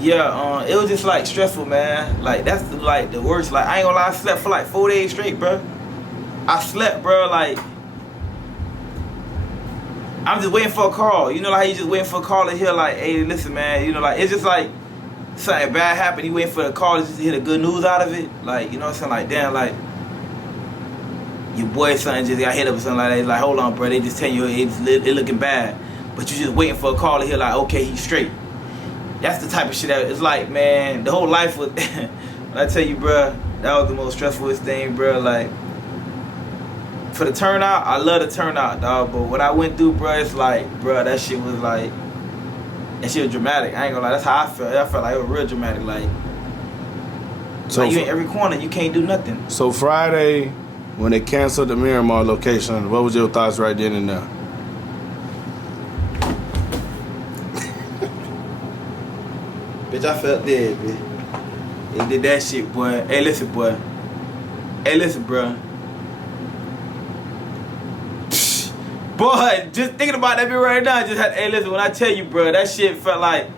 It was just like stressful, man. Like that's like the worst. Like I ain't gonna lie, I slept for like 4 days straight, bro. I slept, bro. Like I'm just waiting for a call. You know, like how you just waiting for a call to hear, like, hey, listen, man. You know, like it's just like something bad happened. You waiting for the call just to hear the good news out of it. Like, you know what I'm saying? Like, damn, like your boy son just got hit up or something like that. It's like, hold on, bro. They just tell you it looking bad, but you just waiting for a call to hear, like, okay, he's straight. That's the type of shit that it's like, man. The whole life was. When I tell you, bro, that was the most stressfulest thing, bro. Like for the turnout, I love the turnout, dog. But what I went through, bro, it's like, bro, that shit was like, that shit was dramatic. I ain't gonna lie, that's how I felt. I felt like it was real dramatic. Like, so like you in every corner, you can't do nothing. So Friday, when they canceled the Miramar location, what was your thoughts right then and there? Bitch, I felt dead, bitch. They did that shit, boy. Hey, listen, boy. Hey, listen, bro. Boy, just thinking about that bit right now, just had, hey, listen, when I tell you, bro, that shit felt like,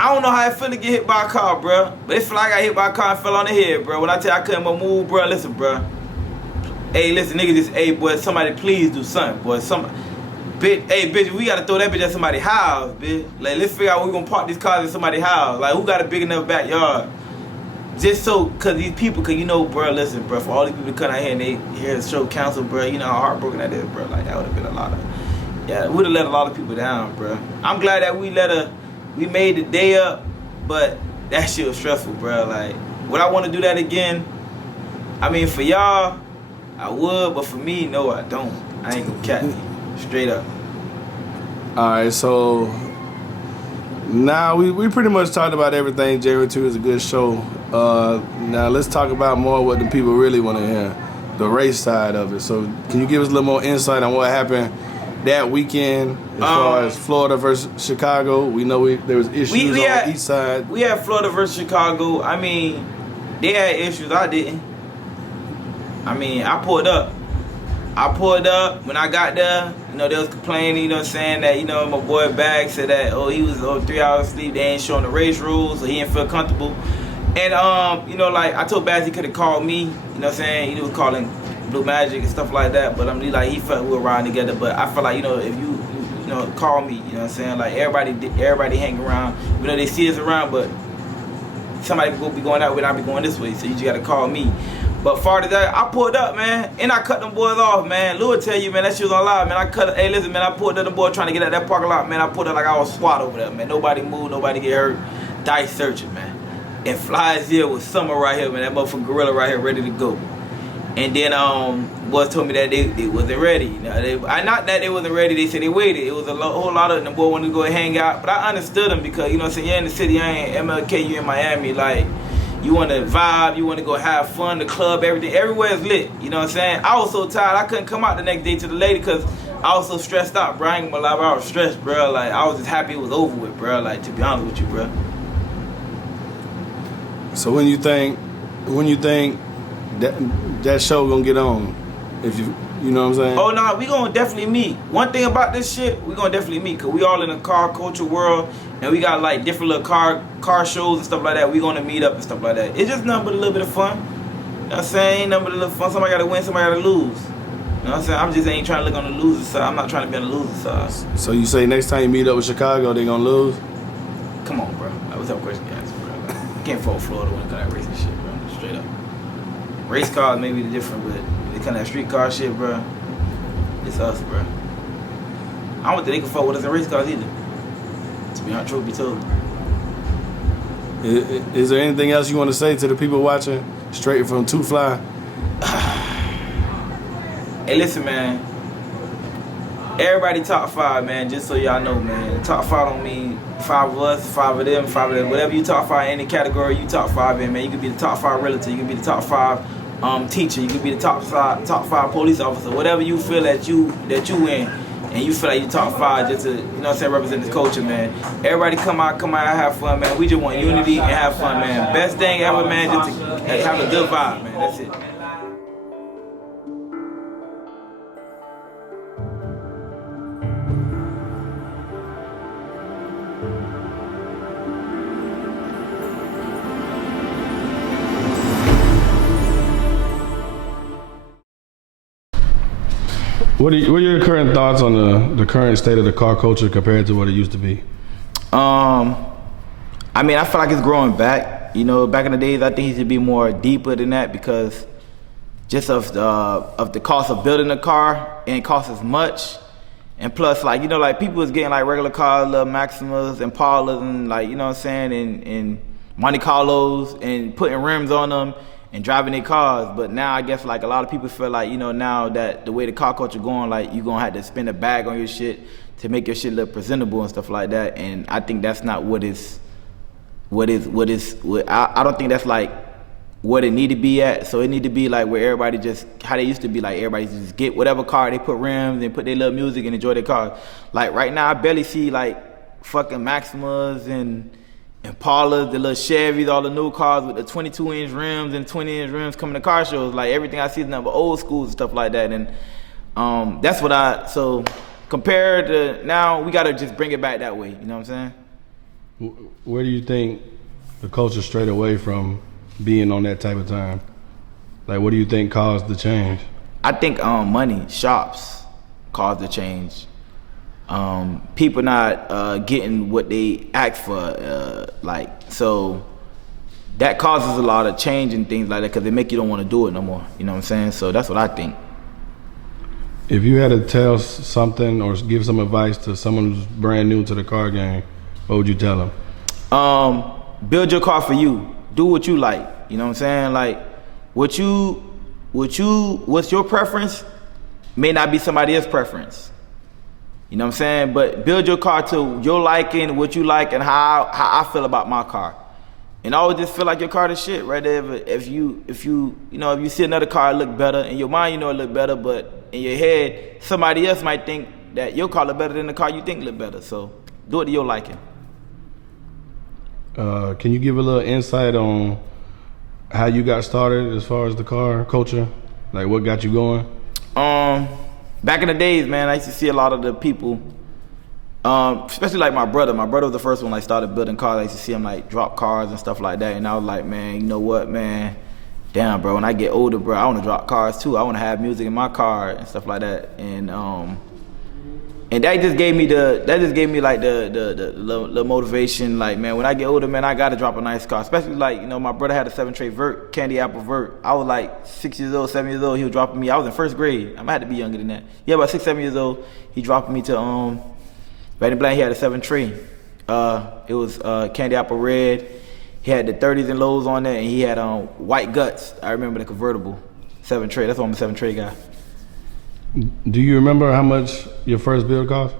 I don't know how it felt to get hit by a car, bro. But it felt like I got hit by a car and fell on the head, bro. When I tell you I couldn't move, bro, listen, bro. Hey, listen, nigga, just, hey, boy, somebody please do something, boy. Bitch, hey, bitch, we gotta throw that bitch at somebody's house, bitch. Like, let's figure out where we gonna park these cars in somebody's house. Like, who got a big enough backyard? Just so, cause these people, cause you know, bro, listen, bro, for all these people to come out here and they hear the show council, bro, you know how heartbroken that is, bro. Like, that would have been a lot of, yeah, it would have let a lot of people down, bro. I'm glad that we made the day up, but that shit was stressful, bro. Like, would I want to do that again? I mean, for y'all, I would, but for me, no, I don't. I ain't gonna catch me. Straight up. Alright, so now we pretty much talked about everything. January 2 is a good show. Now let's talk about more what the people really want to hear, the race side of it. So can you give us a little more insight on what happened that weekend as far as Florida versus Chicago? We know there was issues on each side. We had Florida versus Chicago. I mean, they had issues. I didn't. I mean, I pulled up. When I got there, you know, they was complaining, you know, saying that, you know, my boy Bag said that, he was 3 hours asleep, they ain't showing the race rules, so he didn't feel comfortable. And, you know, like, I told Baz he could have called me, you know what I'm saying? He was calling Blue Magic and stuff like that, but he felt we were riding together. But I feel like, you know, if you know, call me, you know what I'm saying? Like, everybody hang around, you know, they see us around, but somebody will be going that way and I'll be going this way, so you just got to call me. But far as that, I pulled up, man, and I cut them boys off, man. Lou will tell you, man, that shit was on live, man. Hey, listen, man, I pulled up them boys trying to get out that parking lot, man. I pulled up like I was SWAT over there, man. Nobody moved, nobody get hurt. Dice searching, man. And Flies here with Summer right here, man. That motherfucking gorilla right here ready to go. And then boys told me that they wasn't ready. You know, not that they wasn't ready, they said they waited. It was a whole lot of them boys wanted to go and hang out. But I understood them because, you know what I'm saying, you're in the city, I ain't MLK, you in Miami, like, you want to vibe, you want to go have fun, the club, everything. Everywhere is lit, you know what I'm saying? I was so tired, I couldn't come out the next day to the lady because I was so stressed out, bro. I ain't gonna lie, I was stressed, bro. Like, I was just happy it was over with, bro. Like, to be honest with you, bro. So when you think that show gonna get on? If you know what I'm saying? Oh, no, we gonna definitely meet. One thing about this shit, we gonna definitely meet because we all in the car culture world. And we got like different little car shows and stuff like that. We gonna meet up and stuff like that. It's just nothing but a little bit of fun. You know what I'm saying? Nothing but a little fun. Somebody gotta win, somebody gotta lose. You know what I'm saying? I'm just ain't trying to look on the loser side. I'm not trying to be on the loser side. So you say next time you meet up with Chicago, they gonna lose? Come on, bro. That was that question you asked, bro. Like, you can't fault Florida when it comes to that racing shit, bro. Straight up. Race cars may be different, but when it comes to that street car shit, bro, it's us, bro. I don't think they can fuck with us in race cars either. To be honest, truth be told. Is there anything else you want to say to the people watching straight from Two Fly? Hey, listen, man. Everybody top 5, man. Just so y'all know, man. Top 5 don't mean 5 of us, 5 of them, 5 of them. Whatever you top 5 in any category, you top 5 in, man. You could be the top 5 realtor. You could be the top 5 teacher. You could be the top 5 police officer. Whatever you feel that you in. And you feel like you top 5 just to, you know what I'm saying, represent this culture, man. Everybody come out and have fun, man. We just want unity and have fun, man. Best thing ever, man, just to have a good vibe, man. That's it, man. What are your current thoughts on the current state of the car culture compared to what it used to be? I mean, I feel like it's growing back. You know, back in the days, I think it should be more deeper than that because just of the cost of building a car ain't cost as much. And plus, like, you know, like people was getting like regular cars, little Maximas, Impalas, and like, you know what I'm saying, and Monte Carlos, and putting rims on them and driving their cars. But now I guess like a lot of people feel like, you know, now that the way the car culture going, like you gonna have to spend a bag on your shit to make your shit look presentable and stuff like that. And I think that's not what I don't think that's like what it need to be at. So it need to be like where everybody just, how they used to be, like everybody just get whatever car, they put rims and put their little music and enjoy their cars. Like right now I barely see like fucking Maximas and Impalas, the little Chevys, all the new cars with the 22-inch rims and 20-inch rims coming to car shows. Like everything I see is number old schools and stuff like that. And that's what so compared to now, we gotta just bring it back that way, you know what I'm saying? Where do you think the culture strayed away from being on that type of time? Like, what do you think caused the change? I think money, shops caused the change. People not getting what they ask for, like, so that causes a lot of change and things like that because they make you don't want to do it no more, you know what I'm saying? So that's what I think. If you had to tell something or give some advice to someone who's brand new to the car game, what would you tell them? Build your car for you. Do what you like. You know what I'm saying? Like, what's your preference may not be somebody else's preference. You know what I'm saying? But build your car to your liking, what you like, and how I feel about my car. And always just feel like your car is shit, right? If you see another car look better, in your mind you know it look better, but in your head somebody else might think that your car look better than the car you think look better. So do it to your liking. Can you give a little insight on how you got started as far as the car culture? Like what got you going? Back in the days, man, I used to see a lot of the people, especially like my brother. My brother was the first one like started building cars. I used to see him like drop cars and stuff like that. And I was like, man, you know what, man? Damn, bro, when I get older, bro, I want to drop cars too. I want to have music in my car and stuff like that. And that just gave me like the motivation. Like, man, when I get older, man, I gotta drop a nice car. Especially like, you know, my brother had a 7-tray Vert, Candy Apple Vert. I was like 6 years old, 7 years old. He was dropping me. I was in first grade. I might have to be younger than that. Yeah, about 6, 7 years old. He dropped me to Red and Black. He had a 7-tray. It was Candy Apple Red. He had the 30s and lows on there, and he had white guts. I remember the convertible 7-tray. That's why I'm a 7-tray guy. Do you remember how much your first build cost?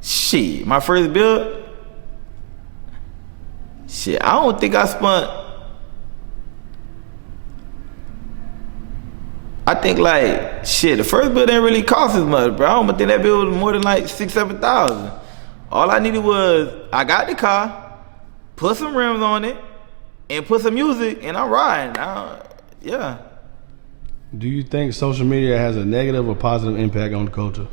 Shit, my first build? Shit, I don't think I spent. I think like, shit, the first build didn't really cost as much, bro. I don't think that build was more than like 6,000-7,000. All I needed was, I got the car, put some rims on it, and put some music, and I'm riding. Yeah. Do you think social media has a negative or positive impact on the culture?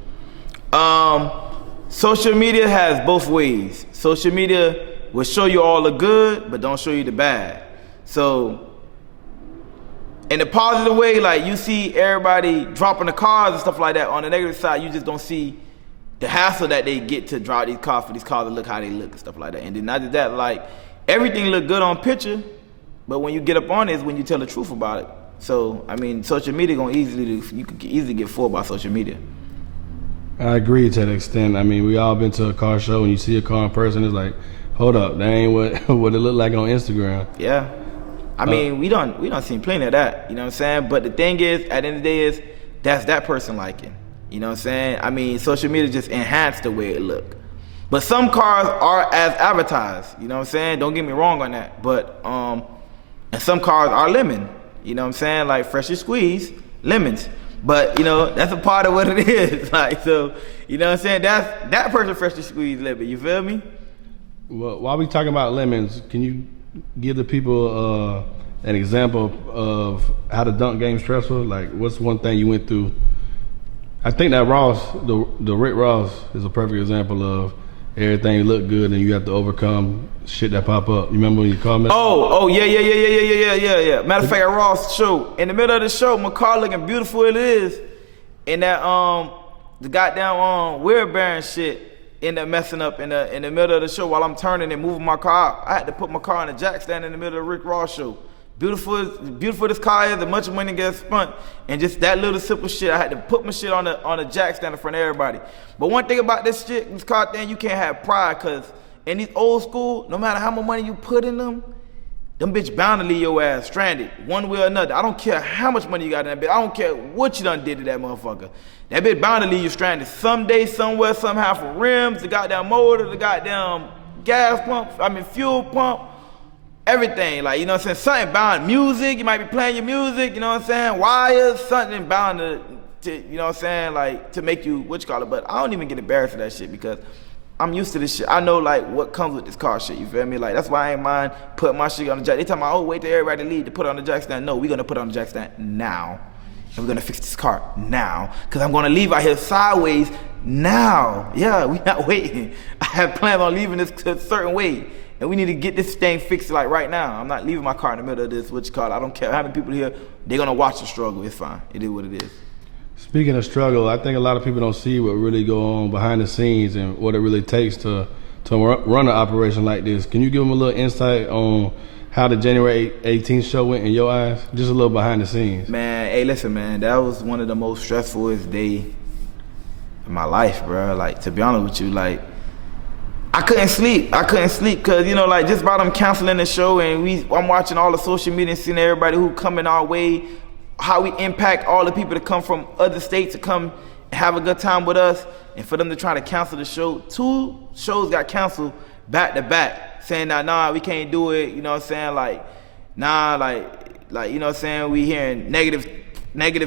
Social media has both ways. Social media will show you all the good, but don't show you the bad. So, in the positive way, like you see everybody dropping the cars and stuff like that. On the negative side, you just don't see the hassle that they get to drive these cars for these cars to look how they look and stuff like that. And then not just that, like everything look good on picture, but when you get up on it is when you tell the truth about it. So, I mean, social media you could easily get fooled by social media. I agree to that extent. I mean, we all been to a car show and you see a car in person, it's like, hold up, that ain't what it look like on Instagram. Yeah. I mean, we don't seen plenty of that, you know what I'm saying? But the thing is, at the end of the day is, that's that person liking, you know what I'm saying? I mean, social media just enhanced the way it look. But some cars are as advertised, you know what I'm saying? Don't get me wrong on that. But, and some cars are lemon. You know what I'm saying? Like freshly squeezed lemons. But, you know, that's a part of what it is. Like, so, you know what I'm saying? That's that person freshly squeezed lemon. You feel me? Well, while we talking about lemons, can you give the people an example of how the dunk game's stressful? Like, what's one thing you went through? I think that Ross, the Rick Ross is a perfect example of everything look good and you have to overcome shit that pop up. You remember when you called me? Oh, yeah. Matter of fact, at Ross show, in the middle of the show, my car looking beautiful it is, and that the goddamn wheel bearing shit ended up messing up in the middle of the show while I'm turning and moving my car out. I had to put my car in a jack stand in the middle of the Rick Ross show. Beautiful this car is, the much money gets spent, and just that little simple shit, I had to put my shit on a jack stand in front of everybody. But one thing about this car thing, you can't have pride, cause in these old school, no matter how much money you put in them bitch bound to leave your ass stranded, one way or another. I don't care how much money you got in that bitch. I don't care what you done did to that motherfucker. That bitch bound to leave you stranded someday, somewhere, somehow, for rims, the goddamn motor, the goddamn gas pump, fuel pump, everything. Like, you know what I'm saying? Something bound, music, you might be playing your music, you know what I'm saying? Wires, something bound to you know what I'm saying? Like, to make you, what you call it? But I don't even get embarrassed for that shit because I'm used to this shit. I know like what comes with this car shit, you feel me? Like that's why I ain't mind putting my shit on the jack. They talking about, oh, wait till everybody leave to put it on the jack stand. No, we're gonna put it on the jack stand now. And we're gonna fix this car now. Cause I'm gonna leave out here sideways now. Yeah, we not waiting. I have plans on leaving this a certain way. And we need to get this thing fixed like right now. I'm not leaving my car in the middle of this, what you call it. I don't care how many people here, they're gonna watch the struggle. It's fine. It is what it is. Speaking of struggle, I think a lot of people don't see what really go on behind the scenes and what it really takes to run an operation like this. Can you give them a little insight on how the January 18th show went in your eyes? Just a little behind the scenes. Man, hey, listen, man, that was one of the most stressfulest day in my life, bro. Like, to be honest with you, like, I couldn't sleep because, you know, like, just about them canceling the show and I'm watching all the social media and seeing everybody who coming our way, how we impact all the people that come from other states to come and have a good time with us, and for them to try to cancel the show. 2 shows got canceled back to back, saying that, nah, we can't do it, you know what I'm saying, like, nah, like you know what I'm saying, we hearing negative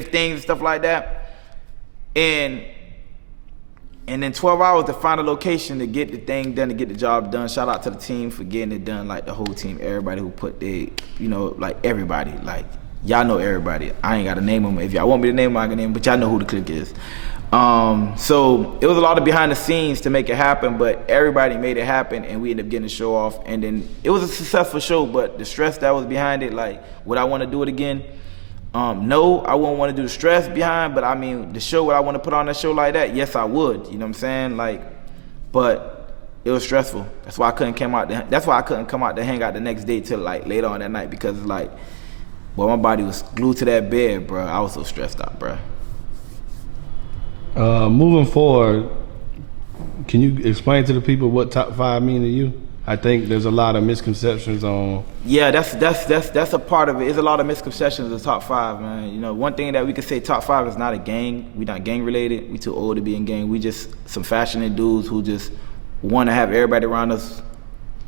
things and stuff like that. And then 12 hours to find a location to get the thing done, to get the job done. Shout out to the team for getting it done, like the whole team, everybody who put their, you know, like everybody, like, y'all know everybody. I ain't got to name them. If y'all want me to name them, I can name them, but y'all know who the clique is. So it was a lot of behind the scenes to make it happen, but everybody made it happen, and we ended up getting the show off. And then it was a successful show, but the stress that was behind it, like, would I want to do it again? No, I wouldn't want to do the stress behind, but I mean, the show, would I want to put on a show like that? Yes, I would. You know what I'm saying? Like, but it was stressful. That's why I couldn't come out to hang out the next day till like later on that night, because it's like, well, my body was glued to that bed, bro. I was so stressed out, bro. Moving forward, can you explain to the people what top 5 mean to you? I think there's a lot of misconceptions on. Yeah, that's a part of it. There's a lot of misconceptions of top 5, man. You know, one thing that we could say, top 5 is not a gang. We not gang related. We too old to be in gang. We just some fashionable dudes who just want to have everybody around us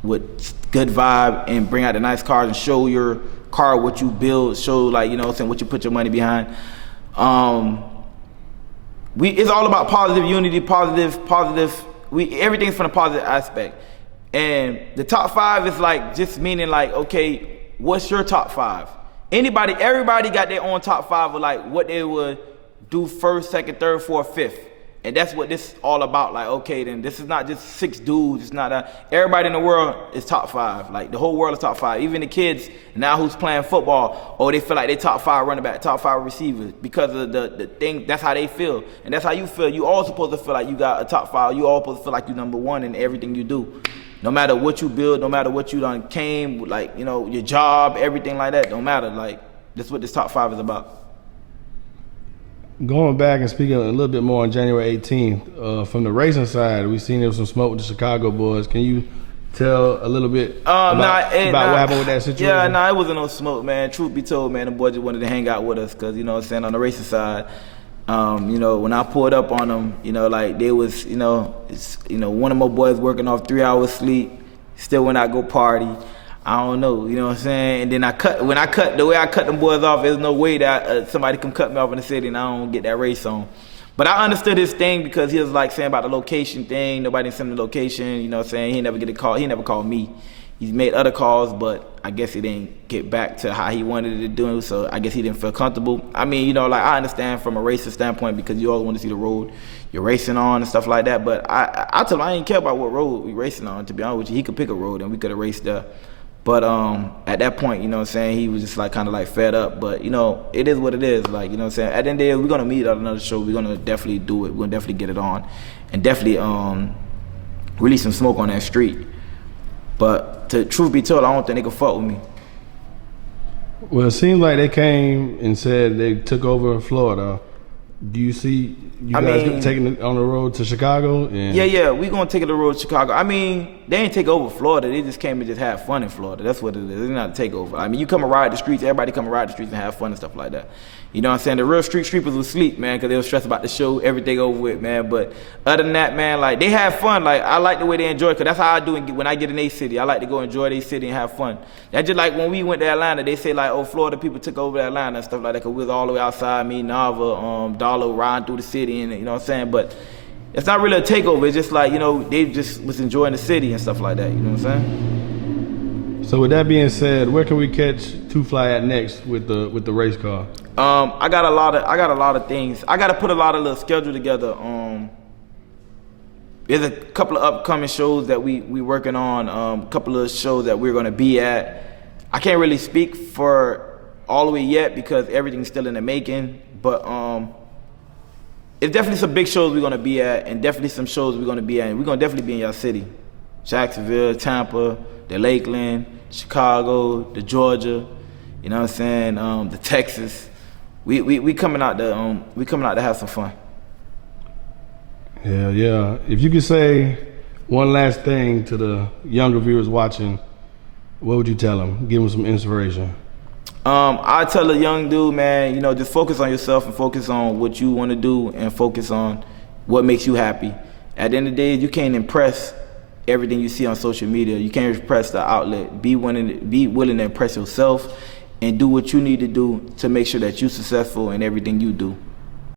with good vibe and bring out the nice cars and show your car what you build, show, like, you know what I'm saying, what you put your money behind. It's all about positive unity, positive, everything's from a positive aspect. And the top 5 is like just meaning like, okay, what's your top 5? Everybody got their own top 5 of like what they would do first, second, third, fourth, fifth. And that's what this is all about. Like, okay, then this is not just 6 dudes. It's not everybody in the world is top 5. Like, the whole world is top 5. Even the kids now who's playing football, they feel like they top 5 running back, top 5 receivers because of the thing. That's how they feel, and that's how you feel. You all supposed to feel like you got a top 5. You all supposed to feel like you number 1 in everything you do. No matter what you build, no matter what you done came, like, you know, your job, everything like that, don't matter. Like, that's what this top 5 is about. Going back and speaking a little bit more on January 18th, from the racing side, we seen there was some smoke with the Chicago boys. Can you tell a little bit about what happened with that situation? Yeah, it wasn't no smoke, man. Truth be told, man, the boys just wanted to hang out with us because, you know what I'm saying, on the racing side, you know, when I pulled up on them, you know, like they was, you know, one of my boys working off 3 hours sleep, still went out go party. I don't know, you know what I'm saying? And then the way I cut them boys off, there's no way that somebody can cut me off in the city and I don't get that race on. But I understood his thing because he was like saying about the location thing. Nobody sent him the location, you know what I'm saying? He never get a call. He never called me. He's made other calls, but I guess he didn't get back to how he wanted to do it, so I guess he didn't feel comfortable. I mean, you know, like I understand from a racing standpoint because you always want to see the road you're racing on and stuff like that, but I told him I didn't care about what road we racing on, to be honest with you. He could pick a road and we could have raced there. But at that point, you know what I'm saying, he was just like kind of like fed up. But you know, it is what it is. Like, you know what I'm saying. At the end of the day, we're gonna meet at another show. We're gonna definitely do it. We're gonna definitely get it on, and definitely release some smoke on that street. But to truth be told, I don't think they can fuck with me. Well, it seems like they came and said they took over Florida. Do you see guys taking it on the road to Chicago? Yeah, we gonna take it on the road to Chicago. I mean, they ain't take over Florida. They just came and just have fun in Florida. That's what it is. It's not a takeover. I mean, you come and ride the streets. Everybody come and ride the streets and have fun and stuff like that. You know what I'm saying? The real street streepers was sleep, man, because they was stressed about the show, everything over with, man. But other than that, man, like, they have fun. Like, I like the way they enjoy it, because that's how I do it when I get in a city. I like to go enjoy their city and have fun. That's just like when we went to Atlanta, they say, like, oh, Florida people took over Atlanta and stuff like that, because we was all the way outside, me, Nava, Darlo, riding through the city, and you know what I'm saying? But it's not really a takeover. It's just like, you know, they just was enjoying the city and stuff like that. You know what I'm saying? So with that being said, where can we catch Two Fly at next with the race car? I got a lot of things. I got to put a lot of little schedule together. There's a couple of upcoming shows that we working on. A couple of shows that we're gonna be at. I can't really speak for all the way yet because everything's still in the making. But it's definitely some big shows we're gonna be at, and definitely some shows we're gonna be at. And we're gonna definitely be in your city, Jacksonville, Tampa, the Lakeland, Chicago, the Georgia. You know what I'm saying? The Texas. We coming out to have some fun. Yeah. If you could say one last thing to the younger viewers watching, what would you tell them? Give them some inspiration. I tell a young dude, man, you know, just focus on yourself and focus on what you want to do and focus on what makes you happy. At the end of the day, you can't impress everything you see on social media. You can't impress the outlet. Be willing to impress yourself and do what you need to do to make sure that you're successful in everything you do.